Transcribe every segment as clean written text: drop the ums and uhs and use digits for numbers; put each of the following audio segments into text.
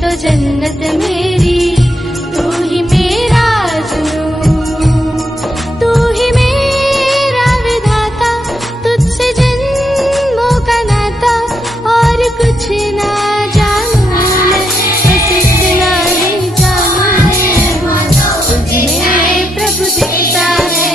तो जन्नत मेरी, तू ही मेरा जुनून, तू ही मेरा विधाता, तुझसे जन्मों का नाता, और कुछ ना जानूं मैं, बस इतना ही जानूं तुझमें प्रभु दिखता है।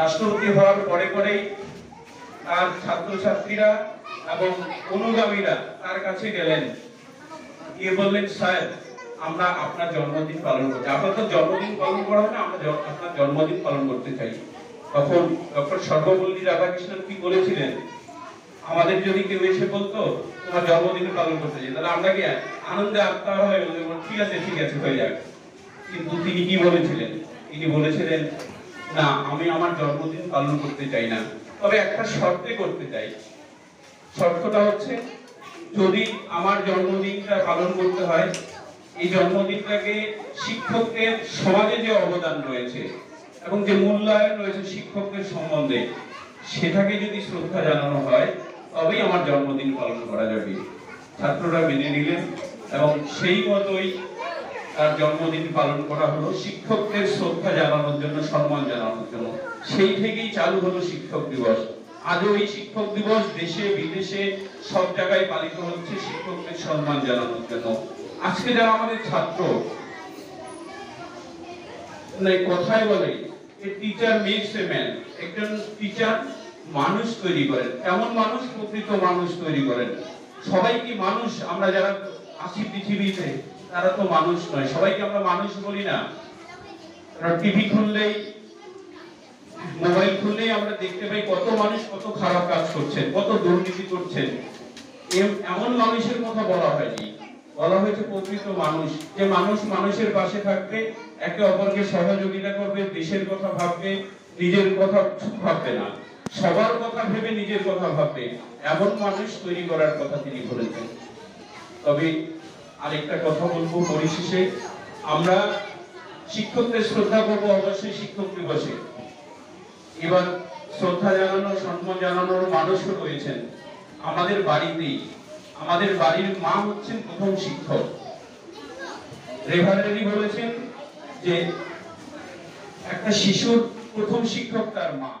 রাষ্ট্রপতি হওয়ার পরে পরেই তার ছাত্রছাত্রীরা এবং অনুগামীরা তার কাছে গেলেন, গিয়ে বললেন, স্যার আমরা আপনার জন্মদিন পালন করছি, আপনার তো জন্মদিন পালন করা হয় না, আমরা আপনার জন্মদিন পালন করতে চাই। তখন ডক্টর সর্বপল্লী রাধাকৃষ্ণন কি বলেছিলেন, আমাদের যদি কেউ এসে বলতো তোমার জন্মদিন পালন করতে চাই, তাহলে আমরা কি আনন্দে আত্মা হয়ে ঠিক আছে হয়ে যাক। কিন্তু তিনি কি বলেছিলেন, তিনি বলেছিলেন, না আমি আমার জন্মদিন পালন করতে চাই না, তবে একটা শর্তে করতে চাই। শর্তটা হচ্ছে, যদি আমার জন্মদিনটা পালন করতে হয়, এই জন্মদিনটাকে শিক্ষকদের সমাজে যে অবদান রয়েছে এবং যে মূল্যায়ন রয়েছে শিক্ষকদের সম্বন্ধে, সেটাকে যদি শ্রদ্ধা জানানো হয় তবেই আমার জন্মদিন পালন করা যাবে। ছাত্ররা মেনে নিলেন এবং সেই মতোই তার জন্মদিন পালন করা হলো, শিক্ষকদের শ্রদ্ধা জানানোর জন্য, সম্মান জানানোর জন্য। সেই থেকেই চালু হলো শিক্ষক দিবস। আজও এই শিক্ষক দিবস দেশে বিদেশে সব জায়গায় পালিত হচ্ছে শিক্ষকদের সম্মান জানানোর জন্য। আজকে যারা আমাদের ছাত্র, কথায় বলে টিচার মেক্স এ ম্যান, একজন টিচার মানুষ তৈরি করেন। এমন মানুষ, প্রকৃত মানুষ তৈরি করেন। সবাই কি মানুষ? আমরা যারা আছি পৃথিবীতে তারা তো মানুষ নয়, সবাইকে আমরা মানুষ বলি না। টিভি খুললেই, মোবাইল খুললেই আমরা দেখতে পাই কত মানুষ কত খারাপ কাজ করছেন, কত দুর্নীতি করছেন। এমন মানুষের কথা বলা হয়নি, বলা হয়েছে প্রকৃত মানুষ, যে মানুষ মানুষের পাশে থাকবে, একে অপরকে সহযোগিতা করবে, দেশের কথা ভাববে, নিজের কথা ভাববে না, সবার কথা ভেবে নিজের কথা ভাববে। এমন মানুষ তৈরি করার কথা তিনি বলেছেন। তবে আরেকটা কথা বলবো পরিশেষে, আমরা শিক্ষকদের শ্রদ্ধা করবো অবশ্যই শিক্ষক দিবসে। এবার শ্রদ্ধা জানানো, সম্মান জানানোর মানুষও রয়েছেন আমাদের বাড়িতেই। আমাদের বাড়ির মা হচ্ছেন প্রথম শিক্ষক। রেভারেন্ডি বলেছেন যে একটা শিশুর প্রথম শিক্ষক তার মা।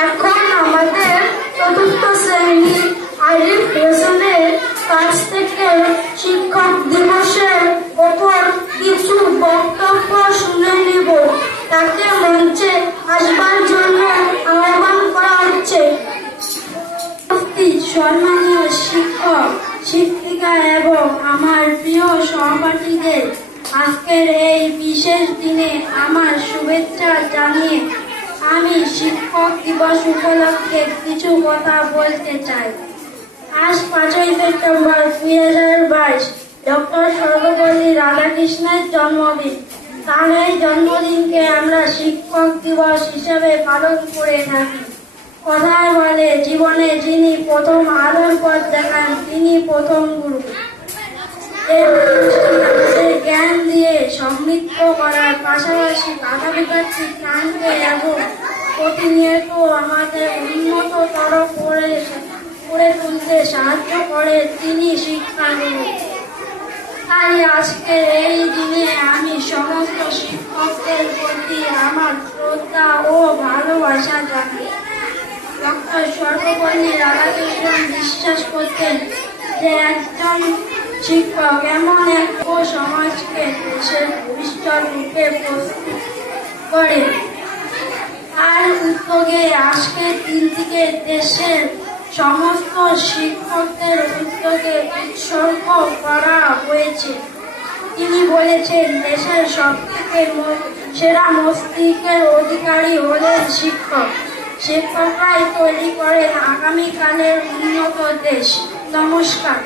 এখন আমাদের চতুর্থ শ্রেণী আরিফ হোসেনের কাছ থেকে শিক্ষক দিবসের উপর কিছু বক্তব্য শুনে নিব। তাকে মঞ্চে আসবার জন্য আহ্বান করা হচ্ছে। সম্মানীয় শিক্ষক, শিক্ষিকা এবং আমার প্রিয় সহপাঠীদের, আজকের এই বিশেষ দিনে আমার শুভেচ্ছা জানিয়ে আমি শিক্ষক দিবস উপলক্ষে কিছু কথা বলতে চাই। আজ 5ই সেপ্টেম্বর 2022 ডক্টর সর্বপল্লী রাধাকৃষ্ণের জন্মদিন। তার এই জন্মদিনকে আমরা শিক্ষক দিবস হিসেবে পালন করে থাকি। কথায় বলে, জীবনে যিনি প্রথম আলোর পথ দেখান তিনি প্রথম গুরু। এই অনুষ্ঠানে জ্ঞান দিয়ে সমৃদ্ধ করার পাশাপাশি আগামীকাত্রিক জ্ঞানকে এবং প্রতিনিয়ত আমাদের উন্নততর করে তুলতে সাহায্য করে তিনি শিক্ষাগুরু। তাই আজকের এই দিনে আমি সমস্ত শিক্ষকদের প্রতি আমার শ্রদ্ধা ও ভালোবাসা জানাই। ডক্টর সর্বপল্লী রাধাকৃষ্ণন বিশ্বাস করতেন যে একজন শিক্ষক এমন এক সমাজকে দেশের ভবিষ্যৎ রূপে প্রস্তুত করে। আর উদ্যোগে আজকের দিন থেকে দেশের সমস্ত শিক্ষকদের উদ্যোগে উৎসর্গ করা হয়েছে। তিনি বলেছেন, দেশের সবথেকে সেরা মস্তিষ্কের অধিকারী হলেন শিক্ষক। শিক্ষকরাই তৈরি করেন আগামীকালের উন্নত দেশ। নমস্কার।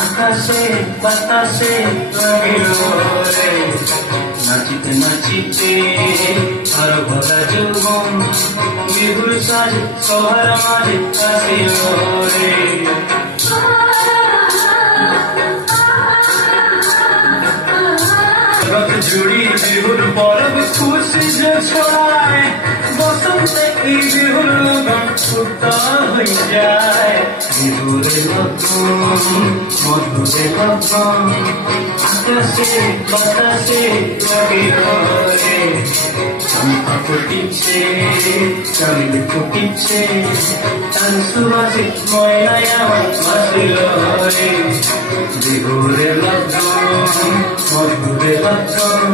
আকাশে বাতাসে লাগিল রে, নাচিতে নাচিতে আর ভরা যৌবন বিহুর সাজ সবার মাঝে আসিল রে। জুড়ি বিহুর পরব খুশি যে ছড়ায়, বসন্তে এই বিহুর লগন উত্তর হয়ে যায়। বিহুর লগন মধুরে লগন আকাশে বাতাসে লাগিল রে, চম্পা ফুটিছে চাঁদ ফুটিছে, তার সুবাসে ময়নায় আমার ভাসিল রে। বিহুর লগন মধুরে লগন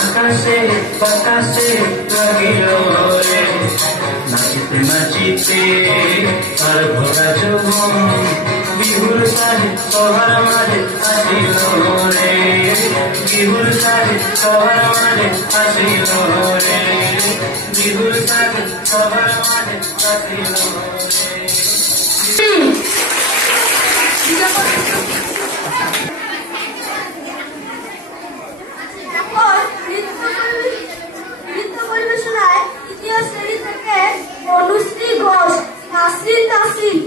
আকাশে বাতাসে লাগিল রে, নাচিতে নাচিতে আর ভরা যৌবন বিহুর সাজে সবার মাঝে আসিল রে। বিহুর সাজে সবার মাঝে আসিল রে, বিহুর সাজে সবার মাঝে আসিল রে। নৃত্য পরিবেশনায় তৃতীয় শ্রেণী থেকে অনুশ্রী ঘোষ, নাসরিন নাসিম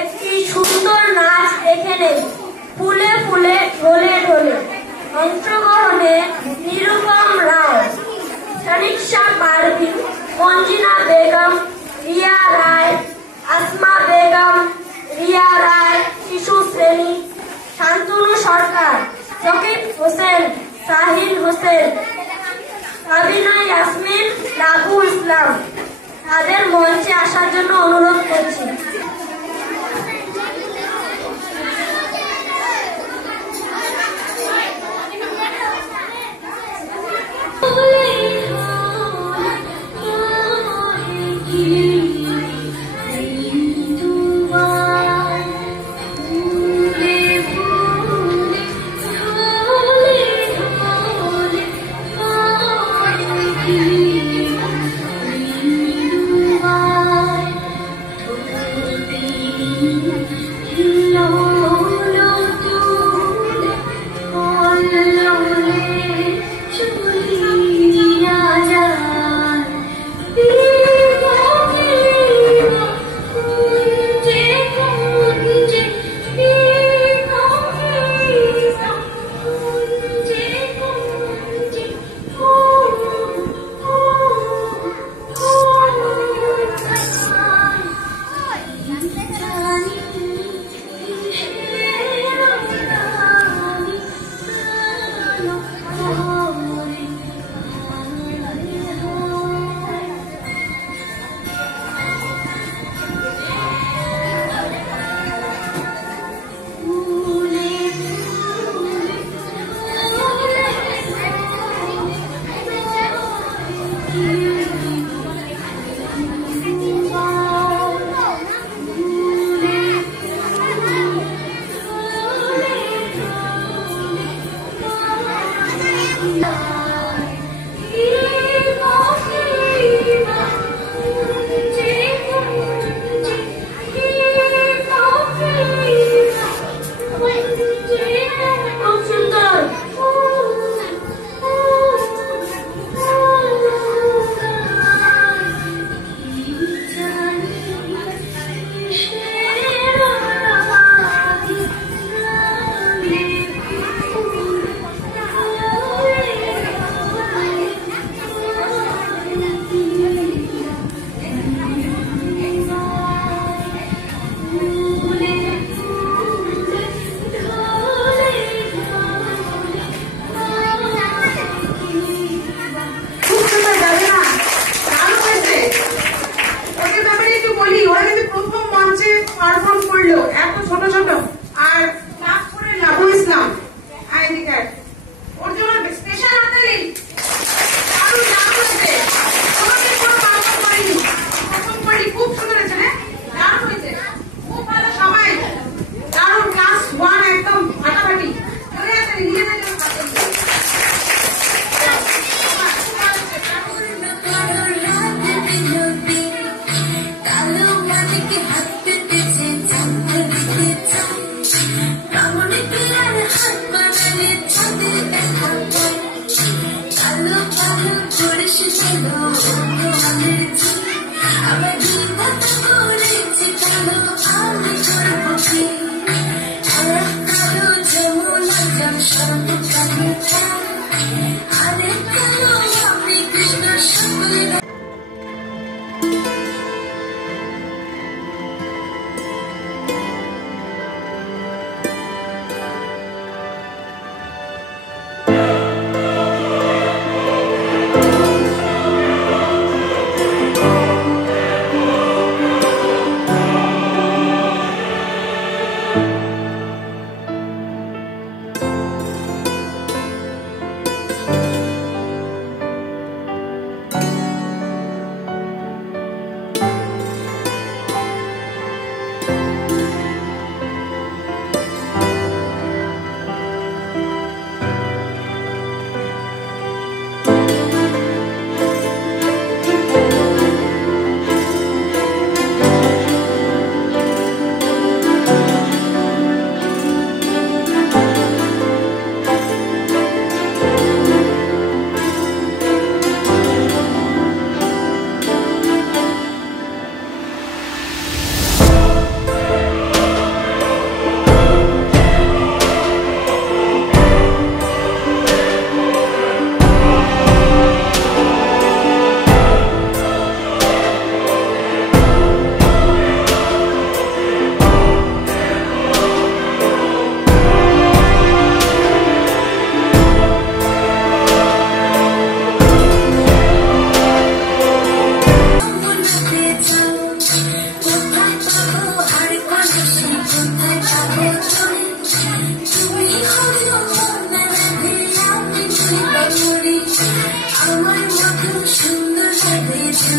একটি সুন্দর নাচ দেখে নেই, ফুলে ফুলে ঢলে ঢলে। অংশগ্রহণে নিরুপম রায়, সনিক্ষা পারভিন, মঞ্জিনা বেগম, রিয়া রায়, আসমা বেগম, রিয়া রায় শিশু শ্রেণী, শান্তনু সরকার, রকিব হোসেন, সাহিল হোসেন, সাবিনা ইয়াসমিন, রাবু ইসলাম। তাদের মঞ্চে আসার জন্য অনুরোধ করছি।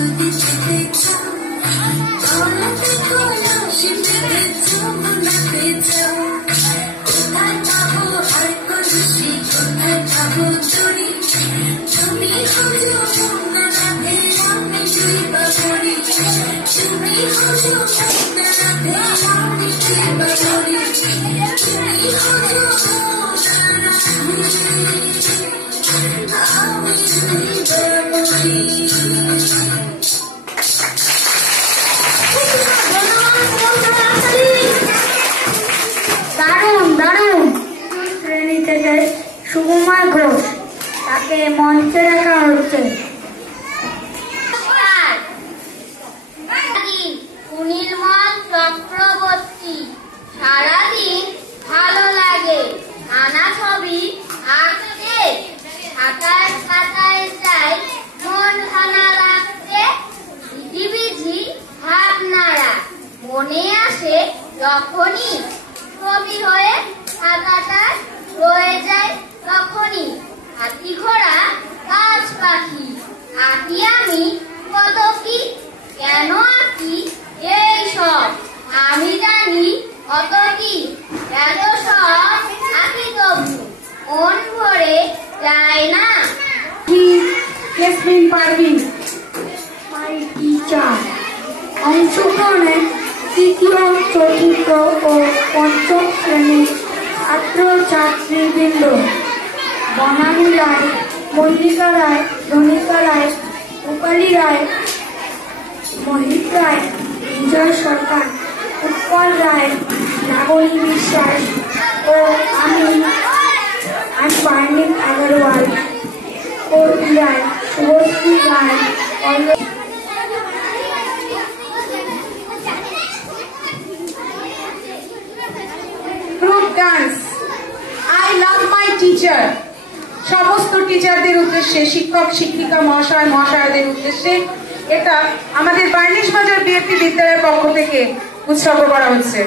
যদি যেতে চাও দৌলতে খোলো শিখতে চুমনাতে চাও কোথায় পাবো আর কলসি কোথায় পাবো চুরি তুমি খুঁজো মঙ্গলাতে আমি দুইবা করি তুমি খুঁজো মঙ্গলাতে আমি দুইবা করি তুমি খুঁজো দারুণ দারুণ শ্রেণী থেকে সুকুমার ঘোষ তাকে মঞ্চে রাখা হচ্ছে। সুনীলমল চক্রবর্তী। সারাদিন ভালো লাগে নানা ছবি আঁকতে, খাতায় খাতায় যাই মন খানা রাখতে, বিধি বিধি ভাবনারা মনে আসে যখনই, ছবি হয়ে খাতাটা রয়ে যায় তখনই। হাতি ঘোড়া গাছ পাখি আঁকি আমি কত কি, কেন আঁকি এই সব আমি জানি কত কি, এত সব আঁকি তবু মন ভরে যায় না। ইয়াসমিন পারভিন মাই টিচার অংশগ্রহণে তৃতীয়, চতুর্থ ও পঞ্চম শ্রেণীর ছাত্র ছাত্রীবৃন্দ বনানী রায়, মল্লিকা রায়, ধনিকা রায়, রূপালী রায়, মহিত রায়, বিজয় সরকার, উৎপল রায়, লাবণী বিশ্বাস ও আমি Barnik Agarwal, Kauri Roy, Subhashree Roy, group dance I love my teacher. সমস্ত টিচারদের উদ্দেশ্যে, শিক্ষক শিক্ষিকা মহাশয় মহাশয়দের উদ্দেশ্যে এটা আমাদের বার্নিশ বাজার বিএপি বিদ্যালয়ের পক্ষ থেকে উৎসর্গ করা হচ্ছে।